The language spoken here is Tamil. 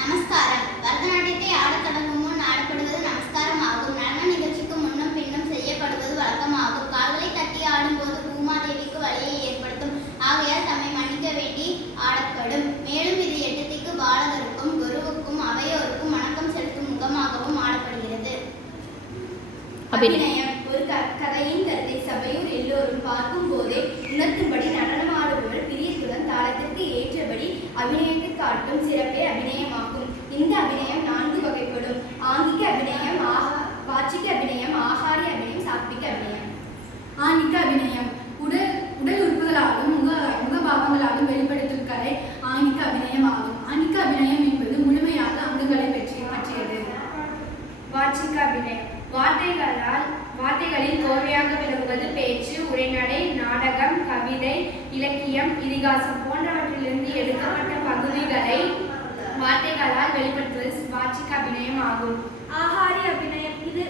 நமஸ்காரம். பரதநாட்டியத்தை ஆடத் தொடங்கும் முன் ஆடப்படுவது நமஸ்காரம் ஆகும். நடன நிகழ்ச்சிக்கு முன்னும் பின்னும் செய்யப்படுவது வழக்கமாகும். கால்களை தட்டி ஆடும்போது பூமாதேவிக்கு வலியை ஏற்படுத்தும். ஆகையால் தம்மை மன்னிக்க வேண்டி ஆடப்படும். மேலும் இது எட்டத்திக்கு பாலகருக்கும் குருவுக்கும் அவையோருக்கும் வணக்கம் செலுத்தும் முகமாகவும் ஆடப்படுகிறது. அபிநயம். ஒரு கதையின் கருத்தை சபையோர் எல்லோரும் பார்க்கும் போதே உணர்த்தும்படி நடனமாடுபவர் பிரியத்துடன் தாளத்திற்கு ஏற்றபடி அபிநயத்தை காட்டும் சிறப்பே அபிநயமாகும். இந்த அபிநயம் 4 வகைப்படும். ஆங்கிக அபிநயம், வாச்சிக அபிநயம், ஆகாரிய அபிநயம், சாத்விக அபிநயம். ஆணிக்க அபிநயம் உடல் உறுப்புகளாலும் முகபாவங்களாலும் வெளிப்படுத்தும் கலை ஆணிக்க அபிநயம் ஆகும். ஆணிக்க அபிநயம் என்பது முழுமையாக அங்கங்களை பற்றியது. வாச்சிக அபிநயம் வார்த்தைகளில் கோர்வையாக விளங்குவது பேச்சு, உரைநடை, நாடகம், கவிதை, இலக்கியம், இதிகாசம் போன்றவற்றிலிருந்து எடுக்கப்பட்ட பகுதிகளை வார்த்தைகளால் வெளிப்படுத்துவது வாச்சிக அபிநயம் ஆகும். ஆகாரிய அபிநயம் இது